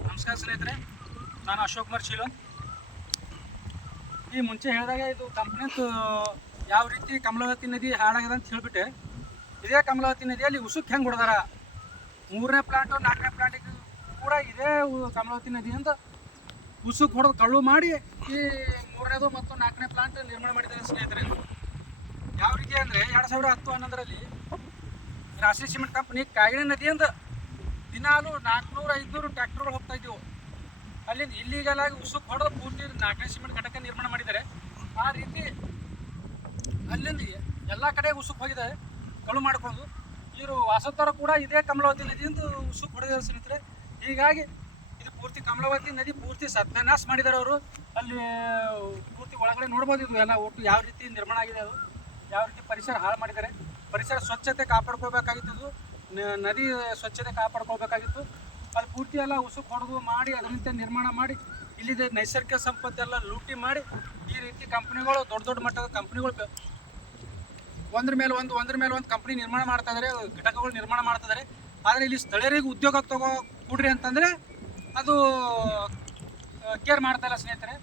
ನಮಸ್ಕಾರ ಸ್ನೇಹಿತರೆ, ನಾನು ಅಶೋಕ್ ಕುಮಾರ್ ಶೀಲೋನ್. ಈ ಮುಂಚೆ ಹೇಳಿದಾಗ ಇದು ಕಂಪ್ನಿಯಂತೂ ಯಾವ ರೀತಿ ಕಮಲಾವತಿ ನದಿ ಹಾಳಾಗಿದೆ ಅಂತ ಹೇಳಿಬಿಟ್ಟೆ. ಇದೇ ಕಮಲಾವತಿ ನದಿಯಲ್ಲಿ ಉಸುಕ್ ಹೆಂಗೆ ಹೊಡೆದಾರ, 3ನೇ ಪ್ಲಾಂಟು 4ನೇ ಪ್ಲಾಂಟಿಗೆ ಕೂಡ ಇದೇ ಕಮಲಾವತಿ ನದಿಯಿಂದ ಉಸುಕ್ ಹೊಡೆದು ಕಳ್ಳು ಮಾಡಿ ಈ 3ನೇದು ಮತ್ತು 4ನೇ ಪ್ಲಾಂಟ್ ನಿರ್ಮಾಣ ಮಾಡಿದ್ದಾರೆ ಸ್ನೇಹಿತರೆ. ಯಾವ ರೀತಿ ಅಂದರೆ 2010-11ರಲ್ಲಿ ರಾಷ್ಟ್ರೀಯ ಸಿಮೆಂಟ್ ಕಂಪ್ನಿ ಕಾಗಿಣೆ ನದಿಯಿಂದ ದಿನಾಲು 400-500 ಟ್ರ್ಯಾಕ್ಟರ್ಗಳು ಹೋಗ್ತಾ ಇದ್ದವು. ಅಲ್ಲಿಂದ ಇಲ್ಲಿಗಲಾಗಿ ಉಸುಕ್ ಹೊಡೆದು ಪೂರ್ತಿ 4ನೇ ಸಿಮೆಂಟ್ ಘಟಕ ನಿರ್ಮಾಣ ಮಾಡಿದ್ದಾರೆ. ಆ ರೀತಿ ಅಲ್ಲಿಂದ ಎಲ್ಲ ಕಡೆ ಉಸುಕ್ ಹೋಗಿದೆ ಕಳು ಮಾಡ್ಕೊಂಡು. ಇವರು ವಾಸಸ್ಥರ ಕೂಡ ಇದೇ ಕಮಲಾವತಿ ನದಿಯಿಂದ ಉಸುಕ್ ಹೊಡೆದಿದ್ದಾರೆ ಸ್ನೇಹಿತರೆ. ಹೀಗಾಗಿ ಇದು ಪೂರ್ತಿ ಕಮಲಾವತಿ ನದಿ ಪೂರ್ತಿ ಸತ್ಯನಾಶ ಮಾಡಿದ್ದಾರೆ ಅವರು. ಅಲ್ಲಿ ಪೂರ್ತಿ ಒಳಗಡೆ ನೋಡ್ಬೋದು ಇದು ಎಲ್ಲ ಒಟ್ಟು ಯಾವ ರೀತಿ ನಿರ್ಮಾಣ ಆಗಿದೆ, ಅದು ಯಾವ ರೀತಿ ಪರಿಸರ ಹಾಳು ಮಾಡಿದ್ದಾರೆ. ಪರಿಸರ ಸ್ವಚ್ಛತೆ ಕಾಪಾಡ್ಕೋಬೇಕಾಗಿತ್ತು, ನದಿ ಸ್ವಚ್ಛತೆ ಕಾಪಾಡ್ಕೊಳ್ಬೇಕಾಗಿತ್ತು. ಅದು ಪೂರ್ತಿ ಎಲ್ಲ ಉಸುಕ್ ಹೊಡೆದು ಮಾಡಿ ಅದರಿಂದ ನಿರ್ಮಾಣ ಮಾಡಿ ಇಲ್ಲಿದೆ ನೈಸರ್ಗಿಕ ಸಂಪತ್ತೆಲ್ಲ ಲೂಟಿ ಮಾಡಿ ಈ ರೀತಿ ಕಂಪ್ನಿಗಳು ದೊಡ್ಡ ದೊಡ್ಡ ಮಟ್ಟದ ಕಂಪ್ನಿಗಳು ಒಂದ್ರ ಮೇಲೆ ಒಂದು ಕಂಪ್ನಿ ನಿರ್ಮಾಣ ಮಾಡ್ತಾ ಇದ್ದಾರೆ, ಘಟಕಗಳು ನಿರ್ಮಾಣ ಮಾಡ್ತಾ ಇದ್ದಾರೆ. ಆದರೆ ಇಲ್ಲಿ ಸ್ಥಳೀಯರಿಗೆ ಉದ್ಯೋಗ ಕೊಡ್ರಿ ಅಂತಂದರೆ ಅದು ಕೇರ್ ಮಾಡ್ತಾ ಇಲ್ಲ ಸ್ನೇಹಿತರೆ.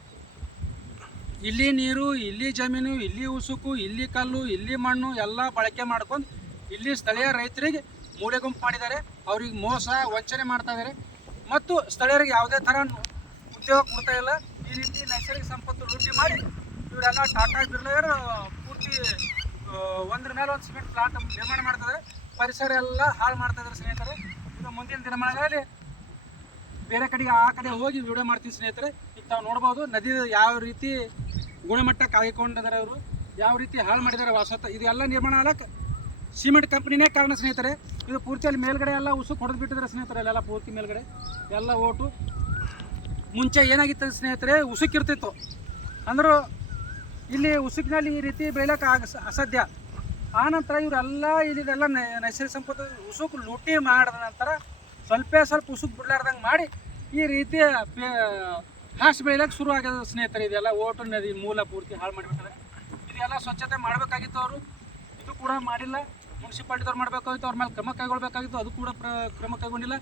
ಇಲ್ಲಿ ನೀರು, ಇಲ್ಲಿ ಜಮೀನು, ಇಲ್ಲಿ ಉಸುಕು, ಇಲ್ಲಿ ಕಲ್ಲು, ಇಲ್ಲಿ ಮಣ್ಣು ಎಲ್ಲ ಬಳಕೆ ಮಾಡ್ಕೊಂಡು ಇಲ್ಲಿ ಸ್ಥಳೀಯ ರೈತರಿಗೆ ಮೂಲೆ ಗುಂಪು ಮಾಡಿದ್ದಾರೆ. ಅವ್ರಿಗೆ ಮೋಸ ವಂಚನೆ ಮಾಡ್ತಾ ಇದ್ದಾರೆ ಮತ್ತು ಸ್ಥಳೀಯರಿಗೆ ಯಾವುದೇ ಥರ ಉದ್ಯೋಗ ಕೊಡ್ತಾ ಇಲ್ಲ. ಈ ರೀತಿ ನೈಸರ್ಗಿಕ ಸಂಪತ್ತು ಲೂಟಿ ಮಾಡಿ ಇವರೆಲ್ಲ ಟಾಟಾ ಬಿರ್ಲಾಯರು ಪೂರ್ತಿ ಒಂದ್ರ ಮೇಲೆ ಒಂದು ಸಿಮೆಂಟ್ ಪ್ಲಾಂಟ್ ನಿರ್ಮಾಣ ಮಾಡ್ತಿದ್ದಾರೆ. ಪರಿಸರ ಎಲ್ಲ ಹಾಳು ಮಾಡ್ತಾ ಇದ್ದಾರೆ ಸ್ನೇಹಿತರೆ. ಇದು ಮುಂದಿನ ದಿನಮಾನಗಳಲ್ಲಿ ಬೇರೆ ಕಡೆಗೆ ಆ ಕಡೆ ಹೋಗಿ ವಿಡಿಯೋ ಮಾಡ್ತೀನಿ ಸ್ನೇಹಿತರೆ. ಈಗ ತಾವು ನೋಡ್ಬೋದು ನದಿ ಯಾವ ರೀತಿ ಗುಣಮಟ್ಟ ಕಾಯ್ಕೊಂಡಿದ್ದಾರೆ, ಅವರು ಯಾವ ರೀತಿ ಹಾಳು ಮಾಡಿದ್ದಾರೆ ವಾಸತ. ಇದೆಲ್ಲ ನಿರ್ಮಾಣ ಆಗಕ್ಕೆ ಸಿಮೆಂಟ್ ಕಂಪ್ನಿನೇ ಕಾರಣ ಸ್ನೇಹಿತರೆ. ಇದು ಪೂರ್ತಿ ಅಲ್ಲಿ ಮೇಲ್ಗಡೆ ಎಲ್ಲ ಉಸುಕ್ ಹೊಡೆದು ಬಿಟ್ಟಿದ್ದಾರೆ ಸ್ನೇಹಿತರೆ. ಅಲ್ಲೆಲ್ಲ ಪೂರ್ತಿ ಮೇಲ್ಗಡೆ ಎಲ್ಲ ಓಟು. ಮುಂಚೆ ಏನಾಗಿತ್ತು ಸ್ನೇಹಿತರೆ, ಉಸುಕಿರ್ತಿತ್ತು ಅಂದರೂ ಇಲ್ಲಿ ಉಸುಕಿನಲ್ಲಿ ಈ ರೀತಿ ಬೆಳೆಯೋಕೆ ಅಸಾಧ್ಯ. ಆನಂತರ ಇವರೆಲ್ಲ ಇಲ್ಲಿದೆಲ್ಲ ನೈಸರ್ಗಿಕ ಸಂಪತ್ತು ಉಸುಕು ಲೂಟಿ ಮಾಡಿದ ನಂತರ ಸ್ವಲ್ಪ ಉಸುಕು ಬಿಡ್ಲಾರ್ದಂಗೆ ಮಾಡಿ ಈ ರೀತಿ ಹಾಸ್ ಬೆಳೆಯೋಕೆ ಶುರು ಆಗ್ಯದ ಸ್ನೇಹಿತರೆ. ಇದೆಲ್ಲ ಓಟು ನದಿ ಮೂಲ ಪೂರ್ತಿ ಹಾಳು ಮಾಡಿಬಿಟ್ಟಾರೆ. ಇದೆಲ್ಲ ಸ್ವಚ್ಛತೆ ಮಾಡಬೇಕಾಗಿತ್ತು ಅವರು, ಇದು ಕೂಡ ಮಾಡಿಲ್ಲ. ಮುನ್ಸಿಪಾಲ್ಟಿದವ್ರು ಮಾಡಬೇಕಾಗಿತ್ತು, ಅವ್ರ ಮೇಲೆ ಕ್ರಮ ಕೈಗೊಳ್ಳಬೇಕಾಗಿತ್ತು, ಅದು ಕೂಡ ಕ್ರಮ ಕೈಗೊಂಡಿಲ್ಲ.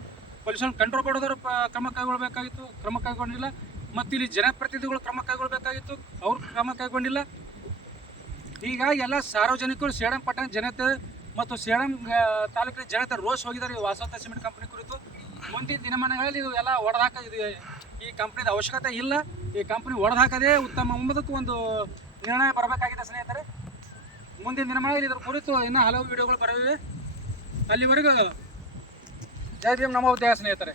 ಪೊಲ್ಯೂಷನ್ ಕಂಟ್ರೋಲ್ ಬೋರ್ಡದವರು ಕ್ರಮ ಕೈಗೊಳ್ಳಬೇಕಾಗಿತ್ತು, ಕ್ರಮ ಕೈಗೊಂಡಿಲ್ಲ. ಮತ್ತು ಇಲ್ಲಿ ಜನಪ್ರತಿನಿಧಿಗಳು ಕ್ರಮ ಕೈಗೊಳ್ಳಬೇಕಾಗಿತ್ತು, ಅವ್ರು ಕ್ರಮ ಕೈಗೊಂಡಿಲ್ಲ. ಹೀಗಾಗಿ ಎಲ್ಲ ಸಾರ್ವಜನಿಕರು ಸೇಡಂ ಪಟ್ಟಣ ಜನತೆ ಮತ್ತು ಸೇಡಂ ತಾಲೂಕಿನ ಜನತೆ ರೋಷ್ ಹೋಗಿದ್ದಾರೆ ಈ ವಾಸಂತ ಸಿಮೆಂಟ್ ಕಂಪ್ನಿ ಕುರಿತು. ಮುಂದಿನ ದಿನಮಾನಗಳಲ್ಲಿ ಇದು ಎಲ್ಲ ಒಡೆದಾಕಿದೆ. ಈ ಕಂಪ್ನಿದ ಅವಶ್ಯಕತೆ ಇಲ್ಲ, ಈ ಕಂಪ್ನಿ ಒಡೆದಾಕದೇ ಉತ್ತಮ ಎಂಬುದಕ್ಕೆ ಒಂದು ನಿರ್ಣಯ ಬರಬೇಕಾಗಿದೆ ಸ್ನೇಹಿತರೆ. ಮುಂದಿನ ದಿನಮಾನಗಳಲ್ಲಿ ಇದರ ಕುರಿತು ಇನ್ನೂ ಹಲವು ವಿಡಿಯೋಗಳು ಬರಲಿವೆ. ಅಲ್ಲಿವರೆಗೂ ಜೈ ಭೀಮ್, ನಮೋ ಉದಯ ಸ್ನೇಹಿತರೆ.